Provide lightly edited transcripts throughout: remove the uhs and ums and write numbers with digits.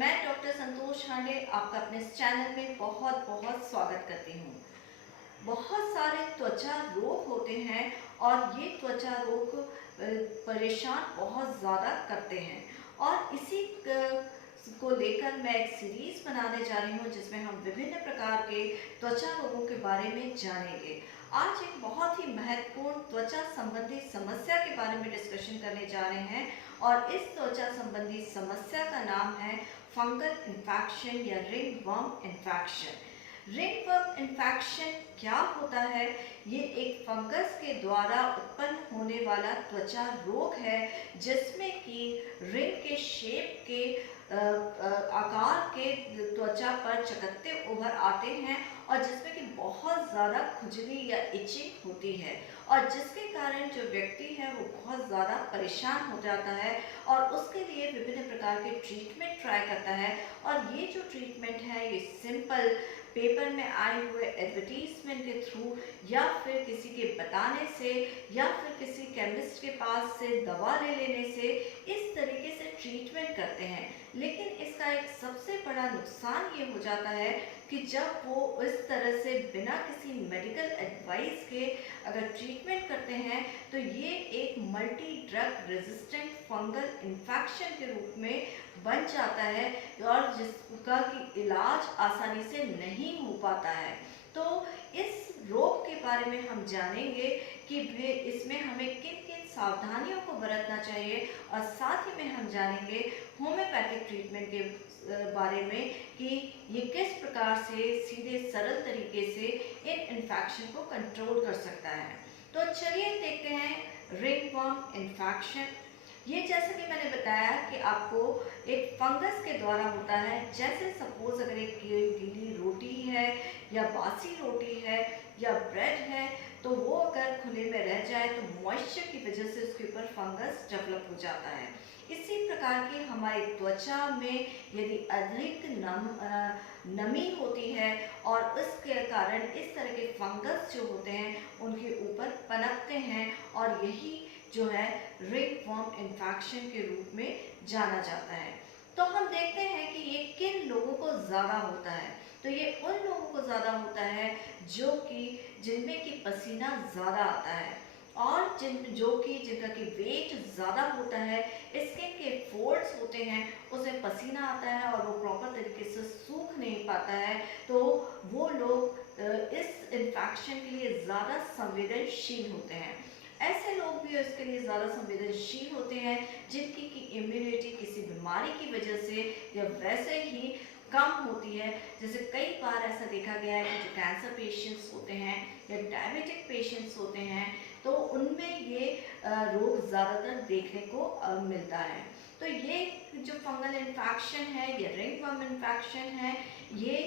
मैं डॉक्टर संतोष हांडे आपका अपने इस चैनल में बहुत बहुत स्वागत करती हूँ। बहुत सारे त्वचा रोग होते हैं और ये त्वचा रोग परेशान बहुत ज़्यादा करते हैं और इसी को लेकर मैं एक सीरीज बनाने जा रही हूँ जिसमें हम विभिन्न प्रकार के त्वचा रोगों के बारे में जानेंगे। आज एक बहुत ही महत्वपूर्ण त्वचा संबंधी समस्या के बारे में डिस्कशन करने जा रहे हैं और इस त्वचा संबंधी समस्या का नाम है फंगल इन्फेक्शन या रिंगवर्म इन्फेक्शन। रिंगवर्म इन्फेक्शन क्या होता है? ये एक फंगस के द्वारा उत्पन्न होने वाला त्वचा रोग है जिसमें कि रिंग के शेप के आकार के त्वचा पर चकत्ते उभर आते हैं और जिसमें कि बहुत ज़्यादा खुजली या इचिंग होती है और जिसके कारण जो व्यक्ति है वो बहुत ज़्यादा परेशान हो जाता है और उसके लिए विभिन्न प्रकार के ट्रीटमेंट ट्राई करता है। और ये जो ट्रीटमेंट है ये सिंपल पेपर में आए हुए एडवर्टीजमेंट के थ्रू या फिर किसी के बताने से या फिर किसी केमिस्ट के पास से दवा ले लेने से इस तरीके से ट्रीटमेंट करते हैं। लेकिन इसका एक सबसे बड़ा नुकसान ये हो जाता है कि जब वो इस तरह से बिना किसी मेडिकल एडवाइस के अगर ट्रीटमेंट करते हैं तो ये एक multi drug resistant fungal infection के रूप में बन जाता है और जिसका कि इलाज आसानी से नहीं हो पाता है। तो इस रोग के बारे में हम जानेंगे कि इसमें हमें किन किन सावधानियों को बरतना चाहिए और साथ ही में हम जानेंगे होम्योपैथिक ट्रीटमेंट के बारे में कि ये किस प्रकार से सीधे सरल तरीके से इन इन्फेक्शन को कंट्रोल कर सकता है। तो चलिए देखते हैं रिंगवर्म इन्फेक्शन। ये जैसे कि मैंने बताया कि आपको एक फंगस के द्वारा होता है। जैसे सपोज अगर एक गीली रोटी है या बासी रोटी है या ब्रेड है तो वो अगर खुले में रह जाए तो मॉइस्चर की वजह से उसके ऊपर फंगस डेवलप हो जाता है। इसी प्रकार की हमारी त्वचा में यदि अधिक नमी होती है और इसके कारण इस तरह के फंगस जो होते हैं उनके ऊपर पनपते हैं और यही जो है रिंगवर्म इन्फेक्शन के रूप में जाना जाता है। तो हम देखते हैं कि ये किन लोगों को ज़्यादा होता है। तो ये उन लोगों को ज़्यादा होता है जो कि जिनमें कि पसीना ज़्यादा आता है और जिनका कि वेट ज़्यादा होता है, स्किन के फोल्ड्स होते हैं उसमें पसीना आता है और वो प्रॉपर तरीके से सूख नहीं पाता है, तो वो लोग इस इन्फेक्शन के लिए ज़्यादा संवेदनशील होते हैं। ऐसे लोग भी इसके लिए ज़्यादा संवेदनशील होते हैं जिनकी की इम्यूनिटी किसी बीमारी की वजह से या वैसे ही कम होती है। जैसे कई बार ऐसा देखा गया है कि जो कैंसर पेशेंट्स होते हैं या डायबिटिक पेशेंट्स होते हैं तो उनमें ये रोग ज़्यादातर देखने को मिलता है। तो ये जो फंगल इन्फेक्शन है या रिंगवर्म इन्फेक्शन है ये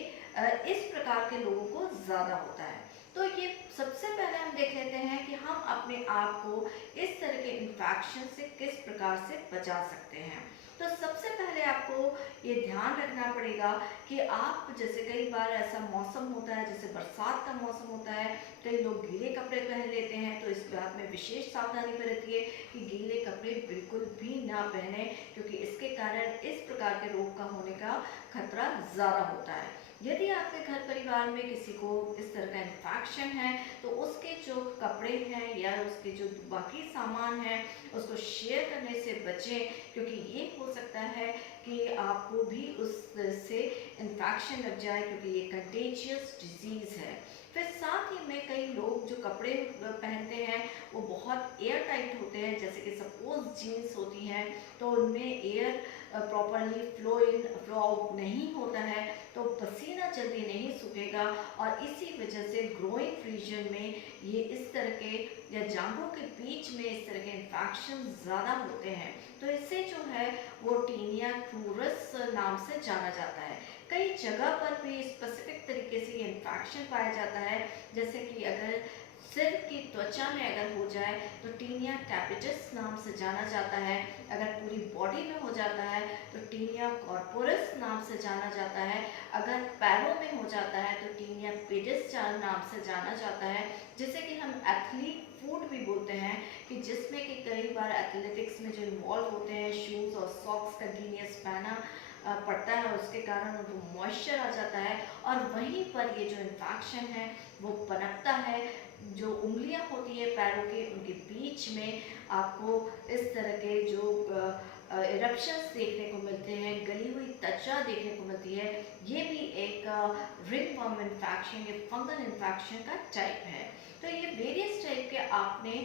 इस प्रकार के लोगों को ज़्यादा होता है। तो ये सबसे पहले हम देख लेते हैं कि हम अपने आप को इस तरह के इन्फेक्शन से किस प्रकार से बचा सकते हैं। तो सबसे पहले आपको ये ध्यान रखना पड़ेगा कि आप जैसे कई बार ऐसा मौसम होता है जैसे बरसात का मौसम होता है, कई लोग गीले कपड़े पहन लेते हैं तो इस बात में विशेष सावधानी बरतिए कि गीले कपड़े बिल्कुल भी ना पहने क्योंकि इसके कारण इस प्रकार के रोग का होने का खतरा ज़्यादा होता है। यदि आपके घर परिवार में किसी को इस तरह का इन्फेक्शन है तो उसके जो कपड़े हैं या उसके जो बाकी सामान हैं उसको शेयर करने से बचें क्योंकि ये हो सकता है कि आपको भी उससे इन्फेक्शन लग जाए क्योंकि ये कंटेजियस डिजीज़ है। फिर साथ ही में कई लोग जो कपड़े पहनते हैं वो बहुत एयर टाइट होते हैं, जैसे कि सपोज जीन्स होती हैं तो उनमें एयर प्रॉपरली फ्लो आउट नहीं होता है तो पसीना जल्दी नहीं सूखेगा और इसी वजह से ग्रोइंग रीजन में ये इस तरह के या जांघों के बीच में इस तरह के इन्फेक्शन ज़्यादा होते हैं। तो इससे जो है वो टीनिया क्रूरस नाम से जाना जाता है। कई जगह पर भी स्पेसिफिक तरीके से ये इन्फेक्शन पाया जाता है, जैसे कि अगर सिर की त्वचा में अगर हो जाए तो टीनिया कैपिटस नाम से जाना जाता है। अगर पूरी बॉडी में हो जाता है तो टीनिया कॉर्पोरस नाम से जाना जाता है। अगर पैरों में हो जाता है तो टीनिया पेडिस नाम से जाना जाता है, जिसे कि हम एथलीट फूट भी बोलते हैं कि जिसमें कि कई बार एथलेटिक्स में जो इन्वॉल्व होते हैं शूज़ और सॉक्स कंटिन्यूस पहना पड़ता है, उसके कारण उनको मॉइस्चर आ जाता है और वहीं पर ये जो इन्फेक्शन है वो पनपता है। जो उंगलियां होती है पैरों के, उनके बीच में आपको इस तरह के जो इरप्शंस देखने को मिलते हैं, गली हुई त्वचा देखने को मिलती है। ये भी एक रिंगवर्म इन्फेक्शन या फंगल इन्फेक्शन का टाइप है। तो ये वेरियस टाइप के आपने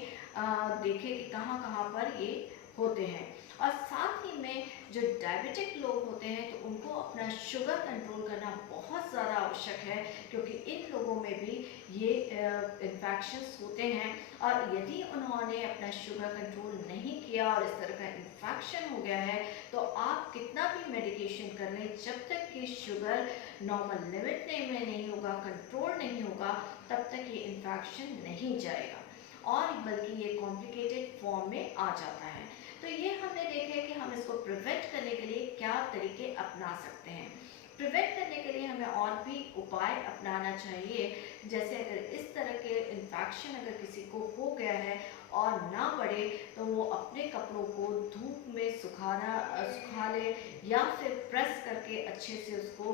देखे कि कहाँ कहाँ पर ये होते हैं। और साथ ही में जो डायबिटिक लोग होते हैं तो उनको अपना शुगर कंट्रोल करना बहुत ज़्यादा आवश्यक है, क्योंकि इन लोगों में भी ये इन्फेक्शंस होते हैं। और यदि उन्होंने अपना शुगर कंट्रोल नहीं किया और इस तरह का इन्फेक्शन हो गया है, तो आप कितना भी मेडिकेशन कर लें, जब तक कि शुगर नॉर्मल लिमिट में नहीं होगा, कंट्रोल नहीं होगा, तब तक ये इन्फेक्शन नहीं जाएगा और बल्कि ये कॉम्प्लिकेटेड फॉर्म में आ जाता है। तो ये हमने देखे कि हम इसको प्रिवेंट करने के लिए क्या तरीके अपना सकते हैं। प्रिवेंट करने के लिए हमें और भी उपाय अपनाना चाहिए। जैसे अगर इस तरह के इन्फेक्शन अगर किसी को हो गया है और ना बढ़े, तो वो अपने कपड़ों को धूप में सुखा ले या फिर प्रेस करके अच्छे से उसको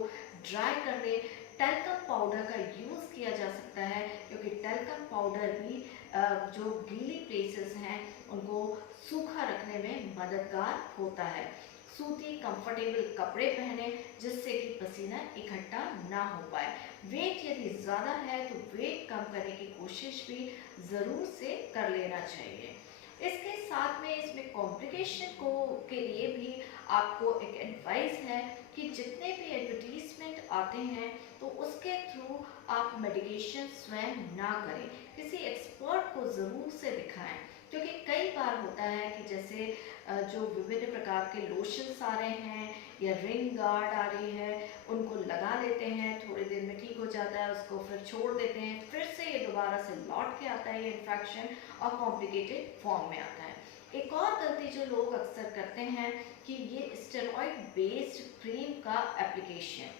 ड्राई कर ले। टेल्कम पाउडर का यूज़ किया जा सकता है, क्योंकि टेल्कम पाउडर भी जो गीली प्लेसेस हैं उनको सूखा रखने में मददगार होता है। सूती कंफर्टेबल कपड़े पहने जिससे कि पसीना इकट्ठा ना हो पाए। वेट यदि ज़्यादा है तो वेट कम करने की कोशिश भी ज़रूर से कर लेना चाहिए। इसके साथ में इसमें कॉम्प्लिकेशन को के लिए भी आपको एक एडवाइस है कि जितने भी एडवर्टीजमेंट आते हैं तो उसके थ्रू आप मेडिकेशन स्वयं ना करें, किसी एक्सपर्ट को ज़रूर से दिखाएं। क्योंकि कई बार होता है कि जैसे जो विभिन्न प्रकार के लोशंस आ रहे हैं या रिंग गार्ड आ रही है, उनको लगा लेते हैं, थोड़ी देर में ठीक हो जाता है, उसको फिर छोड़ देते हैं, फिर से ये दोबारा से लौट के आता है ये इन्फेक्शन और कॉम्प्लिकेटेड फॉर्म में आता है। एक और गलती जो लोग अक्सर करते हैं कि ये स्टेरॉइड बेस्ड क्रीम का एप्लीकेशन,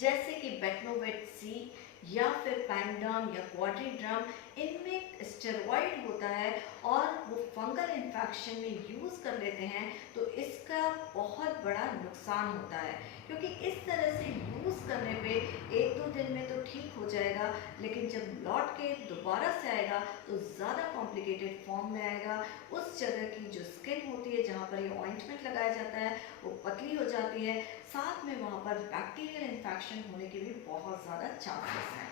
जैसे कि बेटनोवेट सी या फिर पैंडम या क्वाड्रीड्रम, इनमें स्टेरॉइड होता है और वो फंगल इन्फेक्शन में यूज़ कर लेते हैं, तो इसका बहुत बड़ा नुकसान होता है। क्योंकि इस तरह से यूज़ करने पे 1-2 दिन में तो ठीक हो जाएगा, लेकिन जब लौट के दोबारा से आएगा तो ज़्यादा कॉम्प्लिकेटेड फॉर्म में आएगा। उस जगह की जो स्किन होती है जहाँ पर ये ऑइंटमेंट लगाया जाता है वो पतली हो जाती है, साथ में वहाँ पर बैक्टीरियल इन्फेक्शन होने के भी बहुत ज़्यादा चांसेस हैं।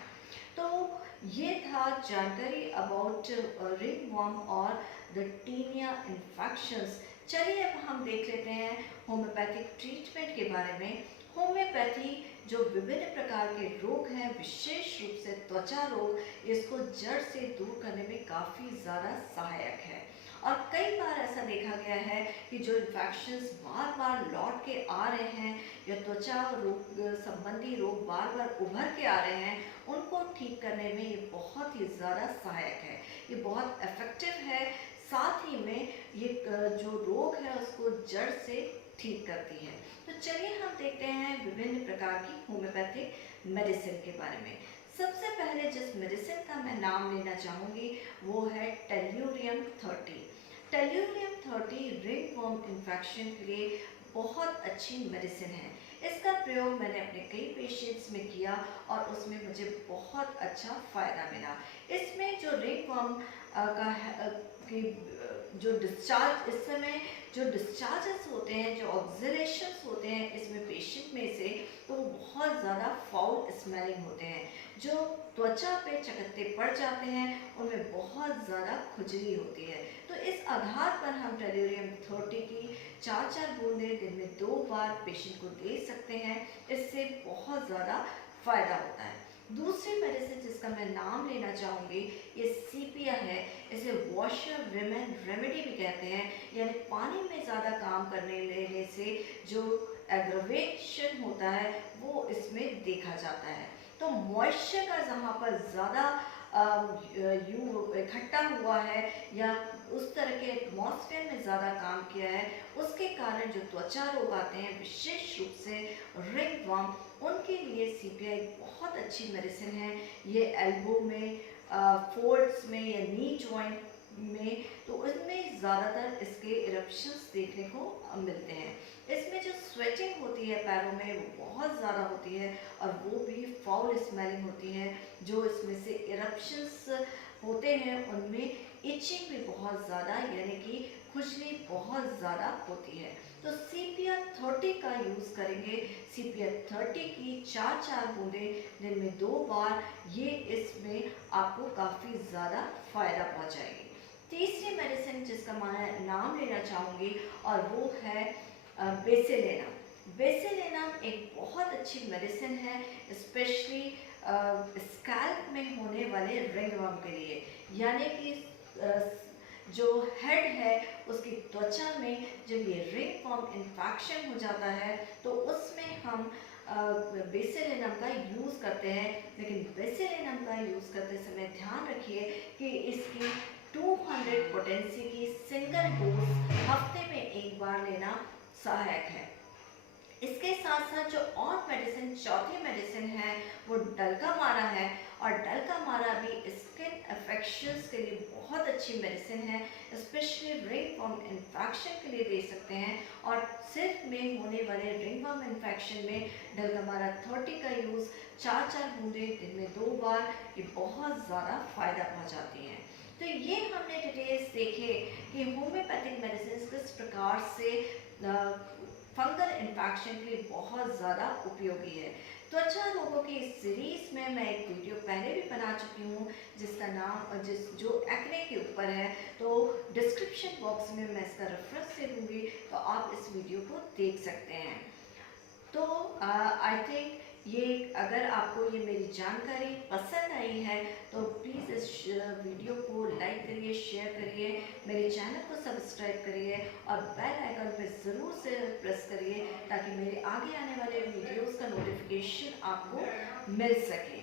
तो ये था जानकारी अबाउट रिंगवर्म और द टीनिया इन्फेक्शंस। चलिए अब हम देख लेते हैं होम्योपैथिक ट्रीटमेंट के बारे में। होम्योपैथी जो विभिन्न प्रकार के रोग हैं, विशेष रूप से त्वचा रोग, इसको जड़ से दूर करने में काफ़ी ज़्यादा सहायक है। और कई बार ऐसा देखा गया है कि जो इन्फेक्शंस बार बार लौट के आ रहे हैं या त्वचा रोग संबंधी रोग बार बार उभर के आ रहे हैं, उनको ठीक करने में ये बहुत ही ज़्यादा सहायक है, ये बहुत इफ़ेक्टिव है। साथ ही में ये जो रोग है उसको जड़ से ठीक करती है। तो चलिए हम देखते हैं विभिन्न प्रकार की होम्योपैथिक मेडिसिन के बारे में। सबसे पहले जिस मेडिसिन का मैं नाम लेना चाहूँगी वो है टेल्यूरियम 30। टेल्यूरियम 30 रिंगवर्म इन्फेक्शन के लिए बहुत अच्छी मेडिसिन है। इसका प्रयोग मैंने अपने कई पेशेंट्स में किया और उसमें मुझे बहुत अच्छा फ़ायदा मिला। इसमें जो रिंगवर्म की जो डिस्चार्ज इस समय जो डिस्चार्जेस होते हैं, जो ऑक्सीलेशंस होते हैं इसमें पेशेंट में से, तो वो बहुत ज़्यादा फाउल स्मेलिंग होते हैं, जो त्वचा पे चकत्ते पड़ जाते हैं, उनमें बहुत ज़्यादा खुजली होती है। तो इस आधार पर हम टेल्यूरियम 30 की 4-4 बूंदें दिन में 2 बार पेशेंट को दे सकते हैं। इससे बहुत ज़्यादा फ़ायदा होता है। दूसरी मेडिसिन जिसका मैं नाम लेना चाहूँगी ये सीपिया है। इसे वॉशर विमेन रेमेडी भी कहते हैं, यानी पानी में ज़्यादा काम करने लेने से जो एग्रवेशन होता है वो इसमें देखा जाता है। तो मॉइस्चर का जहाँ पर ज़्यादा इकट्ठा हुआ है या उस तरह के एटमॉस्फेयर में ज़्यादा काम किया है, उसके कारण जो त्वचा रोग आते हैं, विशेष रूप से रिंगवर्म, उनके लिए सीपीआई बहुत अच्छी मेडिसिन है। ये एल्बो में, फोल्ड्स में या नी जॉइंट में, तो उसमें ज़्यादातर इसके इरप्शंस देखने को मिलते हैं। इसमें जो स्वेलिंग स्वेटिंग होती है पैरों में वो बहुत ज़्यादा होती है, और वो भी फाउल स्मेलिंग होती है। जो इसमें से इरप्शंस होते हैं उनमें इचिंग भी बहुत ज़्यादा, यानी कि खुजली बहुत ज़्यादा होती है। तो सीपिया 30 का यूज़ करेंगे। सीपिया 30 की 4 बूंदें दिन में 2 बार, ये इसमें आपको काफ़ी ज़्यादा फ़ायदा पहुंचाएगी। तीसरी मेडिसिन जिसका मैं नाम लेना चाहूँगी और वो है बेसिलेनम। बेसिलेनम एक बहुत अच्छी मेडिसिन है, स्पेशली स्कैल्प में होने वाले रिंगवर्म के लिए, यानी कि जो हेड है उसकी त्वचा में जब ये रिंगवर्म इन्फेक्शन हो जाता है तो उसमें हम बेसिलेनम का यूज़ करते हैं। लेकिन बेसिलेनम का यूज़ करते समय ध्यान रखिए कि इसकी 200 पोटेंसी की सिंगल डोज हफ्ते में एक बार लेना सहायक है। इसके साथ साथ जो और मेडिसिन, चौथी मेडिसिन है वो डल्कामारा है, और डल्कामारा भी स्किन इन्फेक्शंस के लिए बहुत अच्छी मेडिसिन है, स्पेशली रिंगवर्म इन्फेक्शन के लिए दे सकते हैं। और सिर में होने वाले रिंगवर्म इन्फेक्शन में डल्कामारा 30 का यूज़ 4 बूंदें दिन में 2 बार, ये बहुत ज़्यादा फ़ायदा पहुँचाती हैं। तो ये हमने डिटेल्स देखे कि होम्योपैथिक मेडिसिन किस प्रकार से फंगल इन्फेक्शन के लिए बहुत ज़्यादा उपयोगी है। त्वचा रोगों की इस सीरीज़ में मैं एक वीडियो पहले भी बना चुकी हूँ जिसका नाम जो एक्ने के ऊपर है, तो डिस्क्रिप्शन बॉक्स में मैं इसका रेफरेंस दे दूँगी, तो आप इस वीडियो को देख सकते हैं। तो आई थिंक ये, अगर आपको ये मेरी जानकारी पसंद आई है तो प्लीज़ इस वीडियो को लाइक करिए, शेयर करिए, मेरे चैनल को सब्सक्राइब करिए और बेल आइकन पे ज़रूर से प्रेस करिए ताकि मेरे आगे आने वाले वीडियोस का नोटिफिकेशन आपको मिल सके।